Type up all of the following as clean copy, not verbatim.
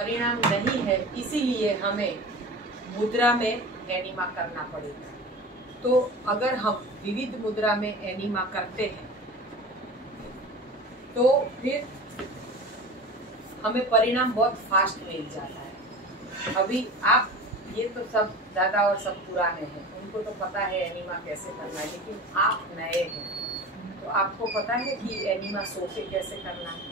परिणाम नहीं है, इसीलिए हमें मुद्रा में एनीमा करना पड़ेगा। तो अगर हम विविध मुद्रा में एनीमा करते हैं तो फिर हमें परिणाम बहुत फास्ट मिल जाता है। अभी आप ये तो सब दादा और सब पुराने हैं, उनको तो पता है एनीमा कैसे करना है, लेकिन आप नए हैं तो आपको पता है कि एनीमा सो के कैसे करना है।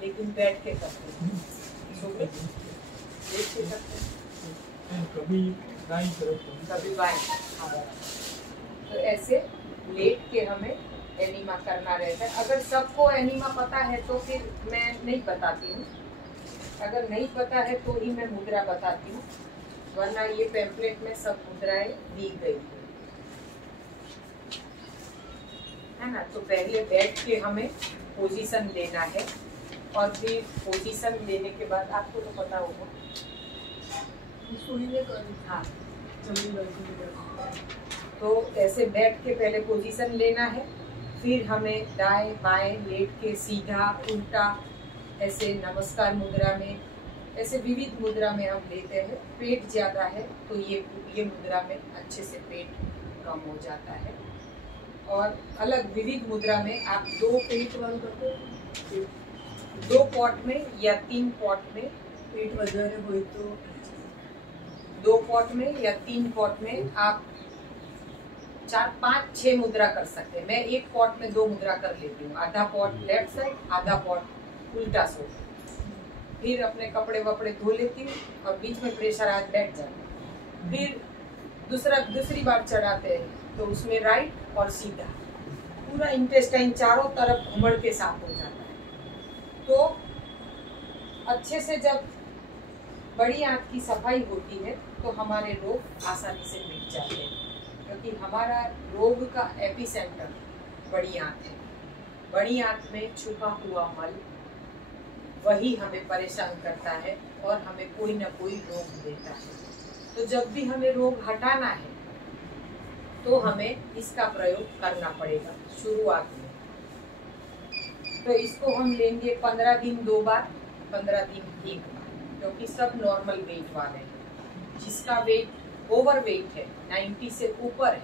लेकिन बैठ के करते हैं, सो के लेट के करते हैं, कभी दाईं तरफ कभी बाएं। तो ऐसे लेट के हमें एनीमा करना रहता है। अगर सबको एनीमा पता है तो फिर मैं नहीं बताती हूँ, अगर नहीं पता है तो ही मैं मुद्रा बताती हूँ, वरना ये पैम्फलेट में सब मुद्राएं दी गई है ना। तो पहले बैठ के हमें पोजीशन लेना है और फिर पोजीशन लेने के बाद आपको तो पता होगा, हाँ, तो ऐसे बैठ के पहले पोजीशन लेना है, फिर हमें दाएं बाएं लेट के सीधा उल्टा ऐसे नमस्कार मुद्रा में, ऐसे विविध मुद्रा में हम लेते हैं। पेट ज्यादा है तो ये मुद्रा में अच्छे से पेट कम हो जाता है। और अलग विविध मुद्रा में आप दो पेट बंद करते हो, 2 पॉट में या 3 पॉट में पेट वजह हो, तो 2 पॉट में या 3 पॉट में आप 4 5 6 मुद्रा कर सकते हैं। मैं एक पॉट में 2 मुद्रा कर लेती हूँ, आधा पॉट लेफ्ट साइड, आधा पॉट उल्टा सो, फिर अपने कपड़े वपड़े धो लेती हूँ और बीच में प्रेशर आज बैठ जाता है। फिर दूसरी बार चढ़ाते हैं तो उसमें राइट और सीधा पूरा इंटेस्टाइन चारों तरफ घुमड़ के साफ हो जाता है। तो अच्छे से जब बड़ी आंत की सफाई होती है तो हमारे रोग आसानी से मिट जाते हैं, क्योंकि हमारा रोग का एपिसेंटर बड़ी आंत है। बड़ी आंत में छुपा हुआ मल वही हमें परेशान करता है और हमें कोई ना कोई रोग देता है। तो जब भी हमें रोग हटाना है तो हमें इसका प्रयोग करना पड़ेगा शुरुआत में। तो इसको हम लेंगे 15 दिन 2 बार, 15 दिन 1 बार, क्योंकि सब नॉर्मल वेट वाले हैं। जिसका वेट ओवर वेट है, 90 से ऊपर है,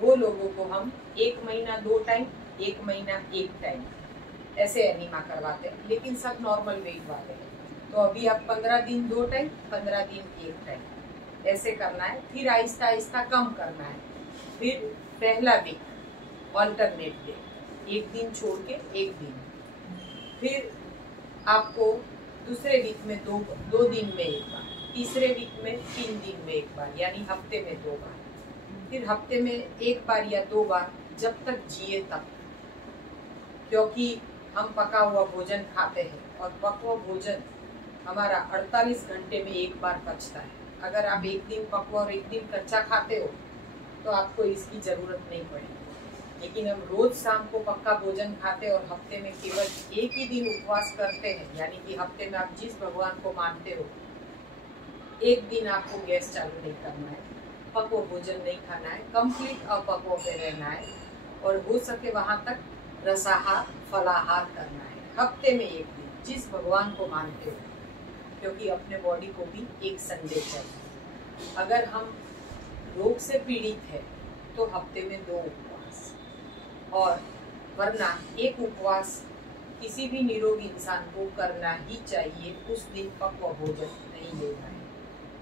वो लोगों को हम 1 महीना 2 टाइम, 1 महीना 1 टाइम ऐसे एनीमा करवाते हैं, लेकिन सब नॉर्मल वेट वाले हैं। तो अभी आप 15 दिन 2 टाइम, 15 दिन 1 टाइम ऐसे करना है। फिर आहिस्ता आहिस्ता कम करना है। फिर पहला वीक ऑल्टरनेट डे, 1 दिन छोड़ के 1 दिन। फिर आपको दूसरे वीक में 2 दिन में 1 बार, तीसरे वीक में 3 दिन में 1 बार, यानी हफ्ते में 2 बार, फिर हफ्ते में 1 बार या 2 बार, जब तक जिए तब। क्योंकि हम पका हुआ भोजन खाते हैं और पकवा भोजन हमारा 48 घंटे में 1 बार पचता है। अगर आप 1 दिन पकवा और 1 दिन कच्चा खाते हो तो आपको इसकी जरूरत नहीं पड़ेगी। लेकिन हम रोज शाम को पक्का भोजन खाते और हफ्ते में केवल 1 ही दिन उपवास करते हैं, यानी कि हफ्ते में आप जिस भगवान को मानते हो 1 दिन आपको गैस चालू नहीं करना है, पकवा भोजन नहीं खाना है, कंप्लीट अपक्व पे रहना है और हो सके वहां तक रसाहार फलाहार करना है। हफ्ते में 1 दिन जिस भगवान को मानते हो, क्योंकि अपने बॉडी को भी एक संदेश चाहिए। अगर हम रोग से पीड़ित है तो हफ्ते में 2 उपवास, और वरना 1 उपवास किसी भी निरोगी इंसान को करना ही चाहिए। उस दिन पक्व भोजन नहीं लेना है,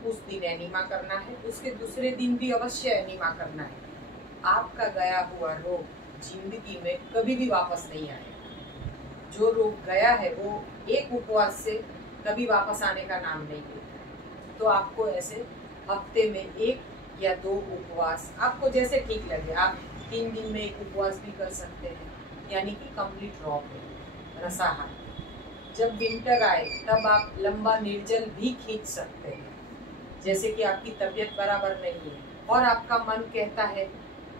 उस दिन एनीमा करना है, उसके दूसरे दिन भी अवश्य एनीमा करना है। आपका गया हुआ रोग जिंदगी में कभी भी वापस नहीं आएगा। जो रोग गया है वो 1 उपवास से कभी वापस आने का नाम नहीं लेता है। तो आपको ऐसे हफ्ते में 1 या 2 उपवास, आपको जैसे ठीक लगे, आप 3 दिन में 1 उपवास भी कर सकते हैं, यानी कि कंप्लीट रॉ पे रसाहार। जब विंटर आए तब आप लंबा निर्जल भी खींच सकते हैं, जैसे कि आपकी तबीयत बराबर नहीं है और आपका मन कहता है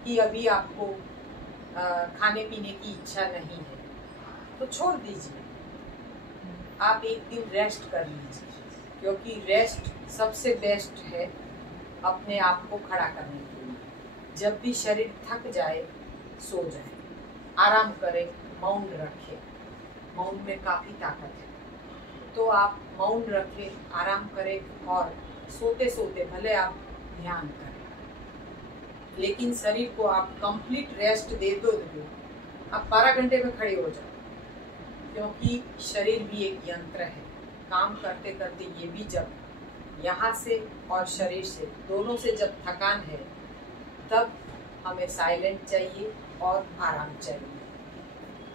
कि अभी आपको खाने पीने की इच्छा नहीं है, तो छोड़ दीजिए, आप 1 दिन रेस्ट कर लीजिए, क्योंकि रेस्ट सबसे बेस्ट है अपने आप को खड़ा करने के लिए। जब भी शरीर थक जाए सो जाए, आराम करें, मौन रखें। मौन में काफ़ी ताकत है। तो आप मौन रखें, आराम करें और सोते सोते भले आप ध्यान करें, लेकिन शरीर को आप कंप्लीट रेस्ट दे दो। आप 12 घंटे में खड़े हो जाओ, क्योंकि शरीर भी एक यंत्र है। काम करते करते ये भी जब यहाँ से और शरीर से दोनों से जब थकान है, तब हमें साइलेंट चाहिए और आराम चाहिए।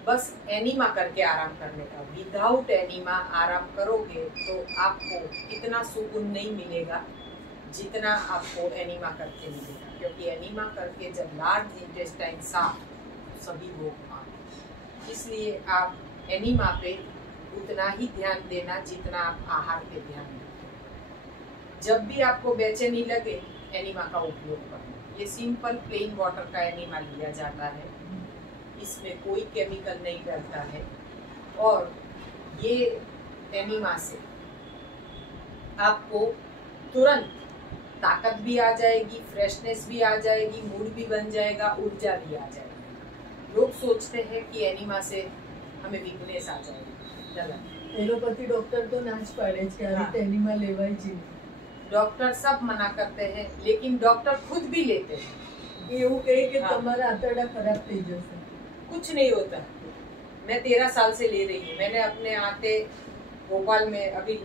बस एनीमा करके आराम करने का। विदाउट एनीमा आराम करोगे तो आपको इतना सुकून नहीं मिलेगा जितना आपको एनीमा करके मिलेगा, क्योंकि एनीमा करके जब लार्ज इंटेस्टाइन साफ, सभी लोग आए। इसलिए आप एनीमा पे उतना ही ध्यान देना जितना आप आहार पे ध्यान दें। जब भी आपको बेचैनी लगे, एनीमा का उपयोग करें। ये सिंपल प्लेन वाटर का एनीमा लिया जाता है, इसमें कोई केमिकल नहीं डलता है, और ये एनीमा से आपको तुरंत ताकत भी आ जाएगी, फ्रेशनेस भी आ जाएगी, मूड भी बन जाएगा, ऊर्जा भी आ जाएगी। लोग सोचते हैं कि एनीमा से हमें वीकनेस आ जाएगी, गलत। एलोपैथी डॉक्टर तो नाच पाड़े छे, हाँ। एनीमा लेवाय जी। डॉक्टर सब मना करते हैं, लेकिन डॉक्टर खुद भी लेते हैं। એવું કહે કે हाँ। તમારા આંતરડા ખરાબ થઈ જશે। कुछ नहीं होता। मैं 13 साल से ले रही हूँ। मैंने अपने आंते भोपाल में अभी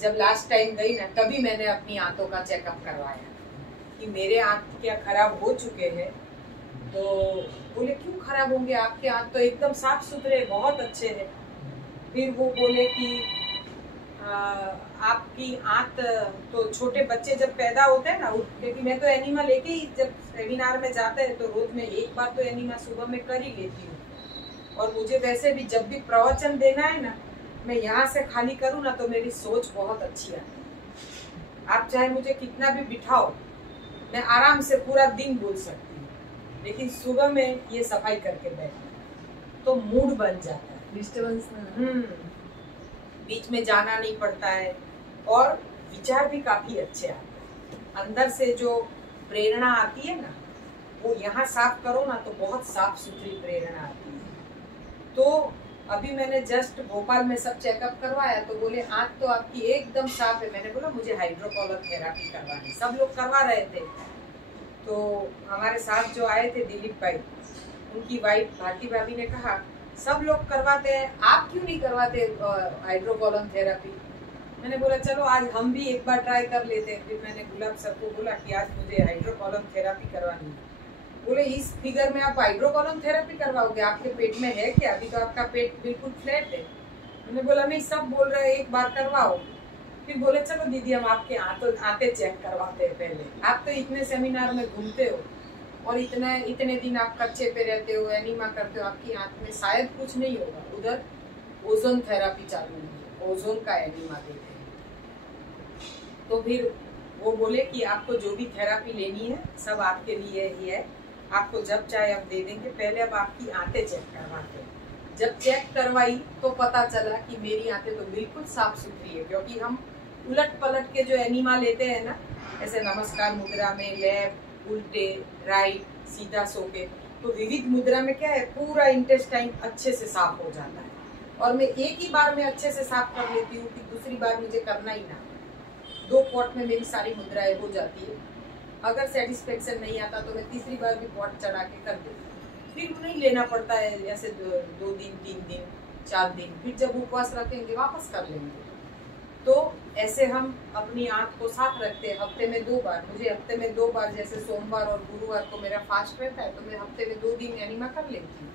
जब लास्ट टाइम गई ना, तभी मैंने अपनी आंतों का चेकअप करवाया कि मेरे आंत क्या खराब हो चुके हैं। तो बोले क्यों खराब होंगे, आपके आंत तो एकदम साफ सुथरे, बहुत अच्छे हैं। फिर वो बोले कि आपकी आंत तो छोटे बच्चे जब पैदा होते हैं ना, क्योंकि मैं तो एनीमा लेके ही जब सेमिनार में जाते हैं तो रोज में एक बार तो एनीमा सुबह में कर ही लेती हूँ। और मुझे वैसे भी जब भी प्रवचन देना है ना, मैं यहाँ से खाली करूँ ना तो मेरी सोच बहुत अच्छी आती है। आप चाहे मुझे कितना भी बिठाओ, मैं आराम से पूरा दिन बोल सकती हूँ, लेकिन सुबह में ये सफाई करके बैठना तो मूड बन जाता है, डिस्टर्बेंस ना बीच में जाना नहीं पड़ता है, और विचार भी काफी अच्छे आते हैं। अंदर से जो प्रेरणा आती है ना, वो यहाँ साफ करो ना तो बहुत साफ सुथरी प्रेरणा आती है। तो अभी मैंने जस्ट भोपाल में सब चेकअप करवाया, तो बोले आंख तो आपकी एकदम साफ है। मैंने बोला मुझे हाइड्रोकॉलर थेरापी करवानी, सब लोग करवा रहे थे। तो हमारे साथ जो आए थे दिलीप भाई, उनकी वाइफ भारती भाभी ने कहा सब लोग करवाते हैं, आप क्यों नहीं करवाते हाइड्रोकॉलम थेरापी। मैंने बोला चलो आज हम भी एक बार ट्राई कर लेते हैं। फिर मैंने गुलाब सर को बोला कि आज मुझे हाइड्रोकॉलम थेरापी करवानी है। बोले इस फिगर में आप हाइड्रोकॉलम थेरापी करवाओगे, आपके पेट में है क्या, अभी तो आपका पेट बिल्कुल फ्लैट है। मैंने बोला नहीं, सब बोल रहे हैं एक बार करवाओ। फिर बोले चलो दीदी हम आपके आते चेक करवाते हैं पहले, आप तो इतने सेमिनार में घूमते हो और इतने दिन आप कच्चे पे रहते हो, एनीमा करते हो, आपकी आंख में शायद कुछ नहीं होगा। उधर ओजोन थेरापी चालू हुई है, ओजोन का एनीमा देते हैं। तो फिर वो बोले कि आपको जो भी थेरापी लेनी है सब आपके लिए ही है, आपको जब चाहे आप दे देंगे, पहले अब आपकी आंतें चेक करवाते हैं। जब चेक करवाई तो पता चला कि मेरी आंतें तो बिल्कुल साफ सुथरी है, क्योंकि हम उलट पलट के जो एनीमा लेते हैं ना, ऐसे नमस्कार मुद्रा में, लेफ्ट, उल्टे, राइट, सीधा सो के, तो विविध मुद्रा में क्या है, पूरा इंटेस्टाइन अच्छे से साफ हो जाता है। और मैं एक ही बार में अच्छे से साफ कर लेती हूँ कि दूसरी बार मुझे करना ही ना। 2 पॉट में मेरी सारी मुद्राएं हो जाती है। अगर सेटिस्फेक्शन नहीं आता तो मैं तीसरी बार भी पॉट चढ़ा के कर देती हूँ। फिर नहीं लेना पड़ता है ऐसे 2 दिन, 3 दिन, 4 दिन, फिर जब उपवास रखेंगे वापस कर लेंगे। तो ऐसे हम अपनी आंख को साफ रखते हैं। हफ्ते में 2 बार, मुझे हफ्ते में 2 बार, जैसे सोमवार और गुरुवार को मेरा फास्ट रहता है, तो मैं हफ्ते में 2 दिन एनीमा कर लेती हूँ।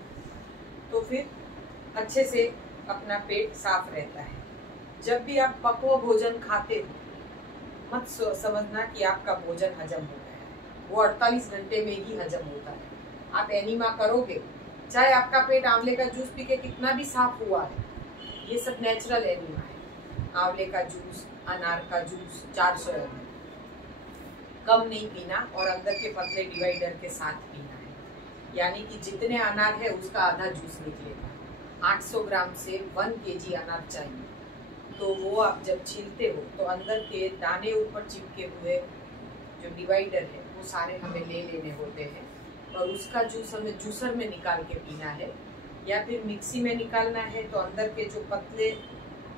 तो फिर अच्छे से अपना पेट साफ रहता है। जब भी आप पक्व भोजन खाते हो, मत समझना कि आपका भोजन हजम हो गया है, वो 48 घंटे में ही हजम होता है। आप एनीमा करोगे, चाहे आपका पेट आंवले का जूस पी के कितना भी साफ हुआ है, ये सब नेचुरल एनीमा है। आंवले का जूस, अनार का जूस 400 ml कम नहीं पीना, और अंदर के पतले डिवाइडर के साथ पीना है। यानी कि जितने अनार है उसका आधा जूस निकलेगा। 800 ग्राम से 1 kg अनार चाहिए। तो वो आप जब छीलते हो तो अंदर के दाने ऊपर चिपके हुए जो डिवाइडर है वो सारे हमें ले लेने होते हैं, और उसका जूस हमें जूसर में निकाल के पीना है, या फिर मिक्सी में निकालना है तो अंदर के जो पतले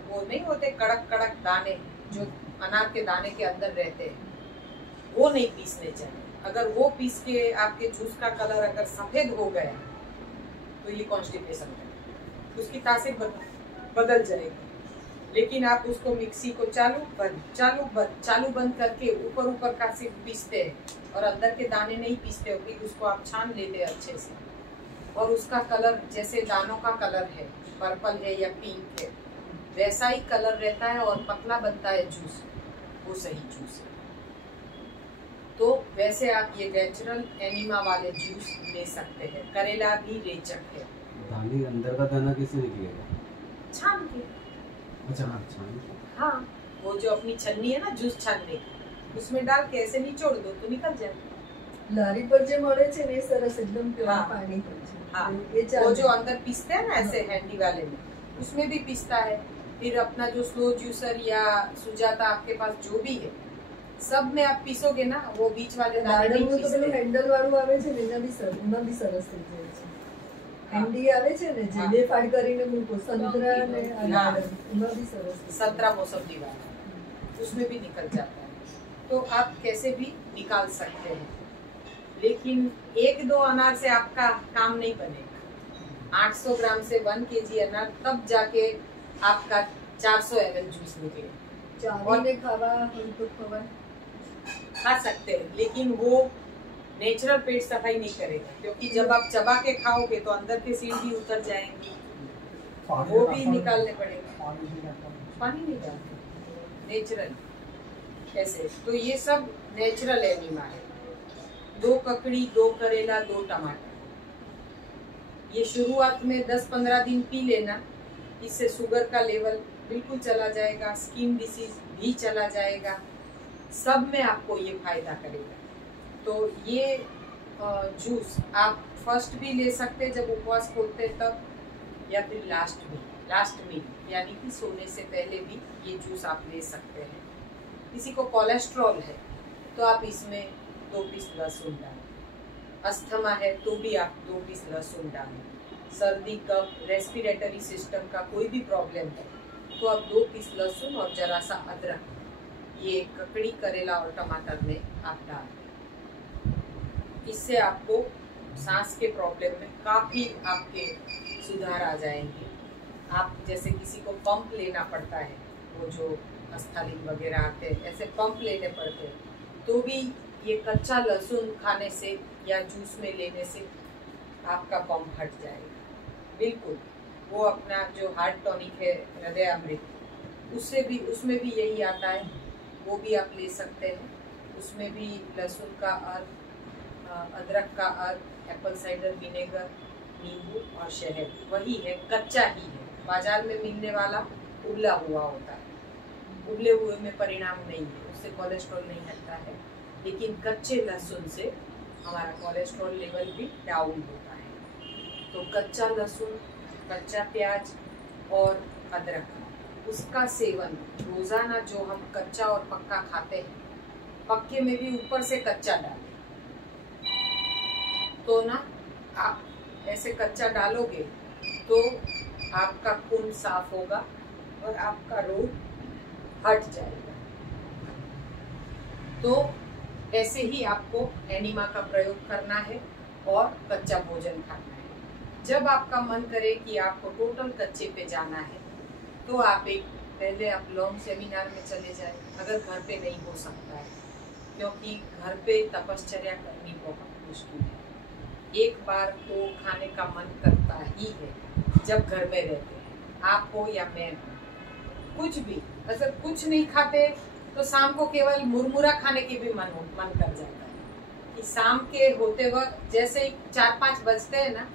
वो वो नहीं होते कड़क कड़क दाने जो अनार के दाने के अंदर रहते हैं, वो नहीं पीसने चाहिए। अगर वो पीस के आपके जूस का कलर अगर सफेद हो गया तो ये कॉन्स्टिपेशन है, उसकी तासीर बदल जाएगी। लेकिन आप उसको मिक्सी को चालू बंद करके ऊपर ऊपर का सिर्फ पीसते हैं और अंदर के दाने नहीं पीसते हो, फिर उसको आप छान लेते हैं अच्छे से, और उसका कलर जैसे दानों का कलर है, पर्पल है या पिंक है, वैसा ही कलर रहता है और पतला बनता है जूस, वो सही जूस है। तो वैसे आप ये नेचुरल एनिमा वाले जूस ले सकते हैं। करेला भी रेचक है। दाने अंदर का दाना कैसे निकलेगा? छान के। अच्छा हाँ, छान। हाँ, वो जो अपनी छन्नी है ना जूस छानने की, उसमें डाल के ऐसे निचोड़ दो तो निकल जाए। लारी पर जे મળે છે ને સરસ एकदम પ્યોર हाँ। પાણી હોય છે। हाँ, ये वो ચાલે। जो अंदर पीसते हैं ना ऐसे हैंडी वाले में, उसमें भी पीसता है। फिर अपना जो स्लो जूसर या सुजाता आपके पास जो भी है, सब में आप पीसोगे ना, वो बीच वाले दाने नहीं દાડમનું તો પેલું पीसते। હેન્ડલ વાળું આવે છે ને એમાં બી સરસ થઈ જાય છે। હેન્ડી આવે છે ને જે हाँ। બે ફાડ કરીને મૂકો સંતરા ને આ हाँ। દાડમ એમાં બી સરસ થઈ જાય। संतरा मौसमी वाला, उसमें भी निकल जाता है। तो आप कैसे भी निकाल सकते हैं, लेकिन 1-2 अनार से आपका काम नहीं बनेगा। 800 ग्राम से 1 kg अनार, तब जाके आपका 400 ml जूस निकलेगा। ચાવીને ખાવા હોય તો ખવાય। खा सकते हैं, लेकिन वो नेचुरल पेट सफाई नहीं करेगा, क्योंकि जब आप चबा के खाओगे तो अंदर के सील भी उतर जाएंगे, वो भी निकालने पड़ेगा। पानी नहीं डालते, नेचुरल ऐसे। तो ये सब नेचुरल एनिमा है। 2 ककड़ी, 2 करेला, 2 टमाटर, ये शुरुआत में 10-15 दिन पी लेना, इससे शुगर का लेवल बिल्कुल चला जाएगा, स्किन डिसीज भी चला जाएगा, सब में आपको ये फायदा करेगा। तो ये जूस आप फर्स्ट भी ले सकते जब उपवास खोलते तब, या फिर लास्ट मील यानी कि सोने से पहले भी ये जूस आप ले सकते हैं। किसी को कोलेस्ट्रॉल है तो आप इसमें 2 पीस लहसुन डालें, अस्थमा है तो भी आप 2 पीस लहसुन डालें, सर्दी कफ रेस्पिरेटरी सिस्टम का कोई भी प्रॉब्लम है तो आप 2 पीस लहसुन और जरा सा अदरक, ये ककड़ी, करेला और टमाटर में आप डाल दें। इससे आपको सांस के प्रॉब्लम में काफ़ी आपके सुधार आ जाएंगे। आप जैसे किसी को पंप लेना पड़ता है, वो जो अस्थालिन वगैरह आते हैं, ऐसे पंप लेने पड़ते हैं, तो भी ये कच्चा लहसुन खाने से या जूस में लेने से आपका पंप हट जाएगा बिल्कुल। वो अपना जो हार्ट टॉनिक है हृदय अमृत, उसमें भी यही आता है, वो भी आप ले सकते हैं। उसमें भी लहसुन का अर्क, अदरक का अर्क, एप्पल साइडर विनेगर, नींबू और शहद, वही है, कच्चा ही है। बाजार में मिलने वाला उबला हुआ होता है, उबले हुए में परिणाम नहीं है, उससे कोलेस्ट्रॉल नहीं हटता है, लेकिन कच्चे लहसुन से हमारा कोलेस्ट्रॉल लेवल भी डाउन होता है। तो कच्चा लहसुन, कच्चा प्याज और अदरक, उसका सेवन रोजाना जो हम कच्चा और पक्का खाते हैं, पक्के में भी ऊपर से कच्चा डालें, तो ना आप ऐसे कच्चा डालोगे तो आपका खून साफ होगा और आपका रोग हट जाएगा। तो ऐसे ही आपको एनिमा का प्रयोग करना है और कच्चा भोजन खाना है। जब आपका मन करे कि आपको टोटल कच्चे पे जाना है तो आप पहले आप लॉन्ग सेमिनार में चले जाए, अगर घर पे नहीं हो सकता है, क्योंकि घर पे तपश्चर्या करनी बहुत मुश्किल है। एक बार तो खाने का मन करता ही है जब घर में रहते हैं, आप हो या मैं हो, कुछ भी, अगर कुछ नहीं खाते तो शाम को केवल मुरमुरा खाने की भी मन कर जाता है कि शाम के होते वक्त जैसे ही 4-5 बजते हैं ना,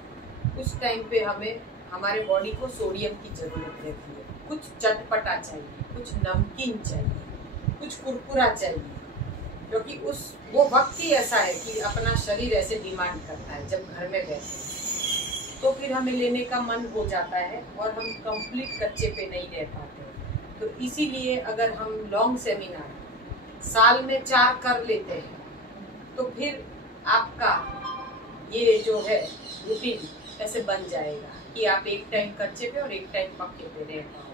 उस टाइम पे हमें हमारे बॉडी को सोडियम की जरूरत रहती है। कुछ चटपटा चाहिए, कुछ नमकीन चाहिए, कुछ कुरकुरा चाहिए, क्योंकि वो वक्त ही ऐसा है कि अपना शरीर ऐसे डिमांड करता है। जब घर में बैठे तो फिर हमें लेने का मन हो जाता है और हम कंप्लीट कच्चे पे नहीं रह पाते। तो इसीलिए अगर हम लॉन्ग सेमिनार साल में 4 कर लेते हैं तो फिर आपका ये जो है रूटीन ऐसे बन जाएगा कि आप एक टाइम कच्चे पे और एक टाइम पक्के पे रह पाओगे।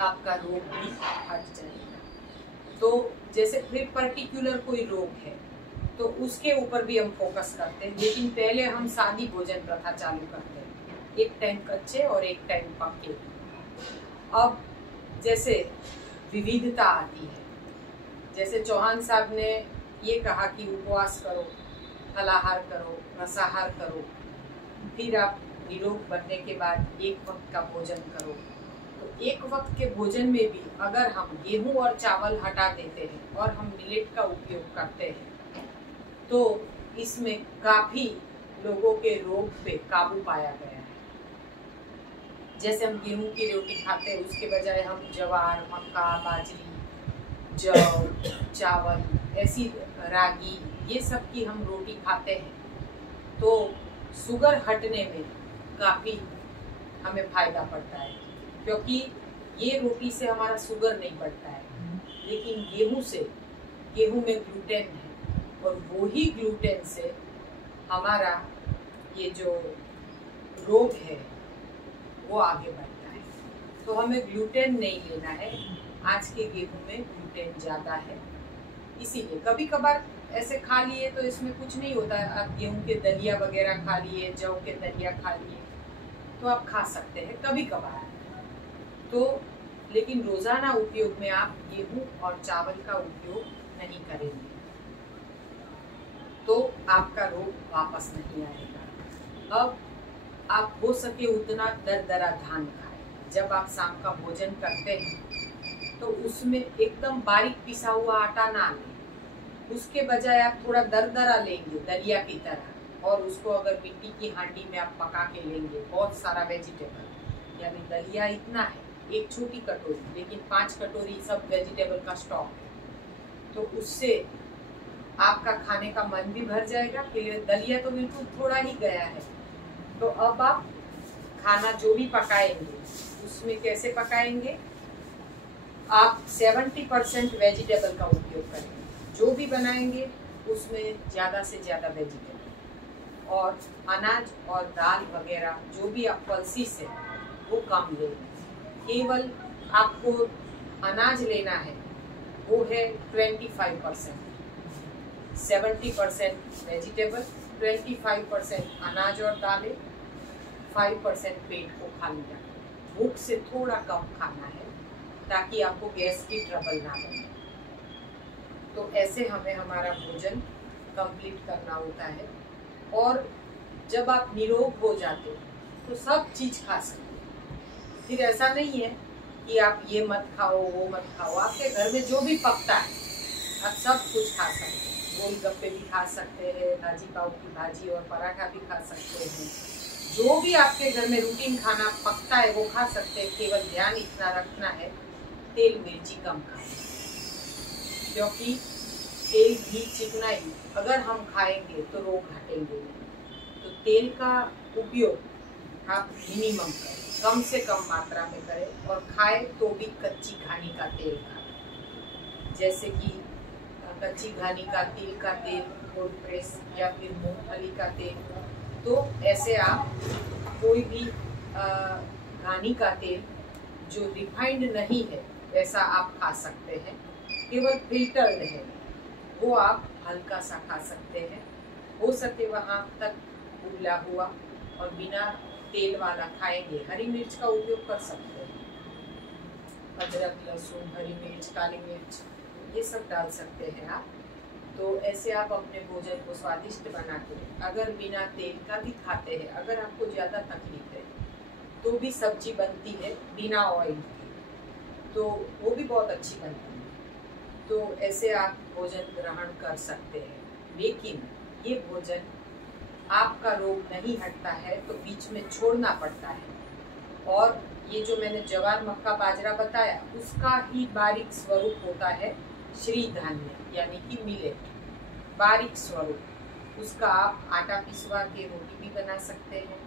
आपका रोग भी हट जाएगा। तो जैसे फिर पर्टिकुलर कोई रोग है तो उसके ऊपर भी हम फोकस करते हैं, लेकिन पहले हम सादी भोजन प्रथा चालू करते हैं, एक टाइम कच्चे और एक टाइम पक्के। अब जैसे विविधता आती है, जैसे चौहान साहब ने ये कहा कि उपवास करो, फलाहार करो, रसाहार करो, फिर आप निरोग बनने के बाद एक वक्त का भोजन करो। तो एक वक्त के भोजन में भी अगर हम गेहूं और चावल हटा देते हैं और हम मिलेट का उपयोग करते हैं तो इसमें काफी लोगों के रोग पे काबू पाया गया है। जैसे हम गेहूं की रोटी खाते हैं उसके बजाय हम ज्वार, मक्का, बाजरी, जौ, चावल, ऐसी रागी, ये सब की हम रोटी खाते हैं तो शुगर हटने में काफी हमें फायदा पड़ता है, क्योंकि ये रोटी से हमारा शुगर नहीं बढ़ता है। लेकिन गेहूं में ग्लूटेन है और वही ग्लूटेन से हमारा ये जो रोग है वो आगे बढ़ता है। तो हमें ग्लूटेन नहीं लेना है। आज के गेहूं में ग्लूटेन ज्यादा है, इसीलिए कभी कभार ऐसे खा लिए तो इसमें कुछ नहीं होता है। आप गेहूं के दलिया वगैरह खा लिए, जौ के दलिया खा लिए तो आप खा सकते हैं कभी कभार। तो लेकिन रोजाना उपयोग में आप गेहूं और चावल का उपयोग नहीं करेंगे तो आपका रोग वापस नहीं आएगा। अब आप हो सके उतना दरदरा धान खाएं। जब आप शाम का भोजन करते हैं तो उसमें एकदम बारीक पिसा हुआ आटा ना लें, उसके बजाय आप थोड़ा दरदरा लेंगे दलिया की तरह, और उसको अगर मिट्टी की हांडी में आप पका के लेंगे, बहुत सारा वेजिटेबल, यानी दलिया इतना है, एक छोटी कटोरी, लेकिन 5 कटोरी सब वेजिटेबल का स्टॉक है, तो उससे आपका खाने का मन भी भर जाएगा। फिर दलिया तो बिल्कुल थोड़ा ही गया है। तो अब आप खाना जो भी पकाएंगे उसमें कैसे पकाएंगे, आप 70% वेजिटेबल का उपयोग करेंगे। जो भी बनाएंगे उसमें ज्यादा से ज्यादा वेजिटेबल, और अनाज और दाल वगैरह जो भी आप पल्सीस है वो कम लेंगे। केवल आपको अनाज लेना है वो है 25%, 70% वेजिटेबल, 25% अनाज और दालें, 5% पेट को खाली रखना। भूख से थोड़ा कम खाना है ताकि आपको गैस की ट्रबल ना बने। तो ऐसे हमें हमारा भोजन कंप्लीट करना होता है। और जब आप निरोग हो जाते हो तो सब चीज खा सकते हैं। फिर ऐसा नहीं है कि आप ये मत खाओ वो मत खाओ, आपके घर में जो भी पकता है आप सब कुछ खा सकते हैं। गोलगप्पे भी खा सकते हैं, भाजी पाव की भाजी और पराठा भी खा सकते हैं। जो भी आपके घर में रूटीन खाना पकता है वो खा सकते हैं। केवल ध्यान इतना रखना है तेल मिर्ची कम खाएं, क्योंकि तेल घी चिकनाई अगर हम खाएंगे तो रोग हटेंगे नहीं। तो तेल का उपयोग आप मिनिमम करें, कम से कम मात्रा में करें, और खाए तो भी कच्ची घानी का तेल खाएं। जैसे कि कच्ची घानी का तेल कोल्ड प्रेस या फिर मूंगफली का तेल। तो ऐसे आप कोई भी घानी का तेल जो रिफाइंड नहीं है वैसा आप खा सकते हैं, केवल फिल्टर्ड है वो आप हल्का सा खा सकते हैं। हो सके वहाँ तक उबला हुआ और बिना तेल वाला खाएंगे। हरी मिर्च का उपयोग कर सकते हैं, अदरक, लहसुन, हरी मिर्च, काली मिर्च ये सब डाल सकते हैं आप। तो ऐसे आप अपने भोजन को स्वादिष्ट बना के अगर बिना तेल का भी खाते हैं, अगर आपको ज़्यादा तकलीफ है तो भी सब्जी बनती है बिना ऑयल की, तो वो भी बहुत अच्छी बनती है। तो ऐसे आप भोजन ग्रहण कर सकते हैं। लेकिन ये भोजन आपका रोग नहीं हटता है तो बीच में छोड़ना पड़ता है। और ये जो मैंने ज्वार, मक्का, बाजरा बताया उसका ही बारीक स्वरूप होता है श्री धान्य, यानी कि मिलेट। बारीक स्वरूप उसका आप आटा पिसवा के रोटी भी बना सकते हैं।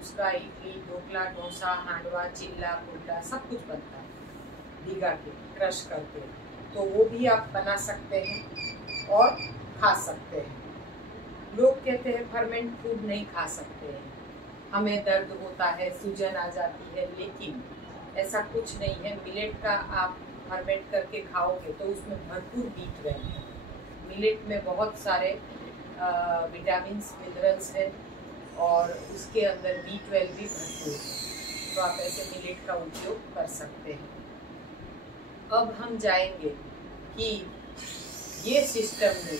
उसका इडली, ढोकला, डोसा, हांडवा, चिल्ला, पुल्ला सब कुछ बनता है भिगा के, क्रश करके। तो वो भी आप बना सकते हैं और खा सकते हैं। लोग कहते हैं फर्मेंट फूड नहीं खा सकते हैं, हमें दर्द होता है, सूजन आ जाती है, लेकिन ऐसा कुछ नहीं है। मिलेट का आप फर्मेंट करके खाओगे तो उसमें भरपूर B12 है। मिलेट में बहुत सारे विटामिन मिनरल्स हैं और उसके अंदर B12 भी भरपूर है, तो आप ऐसे मिलेट का उपयोग कर सकते हैं। अब हम जाएंगे कि ये सिस्टम में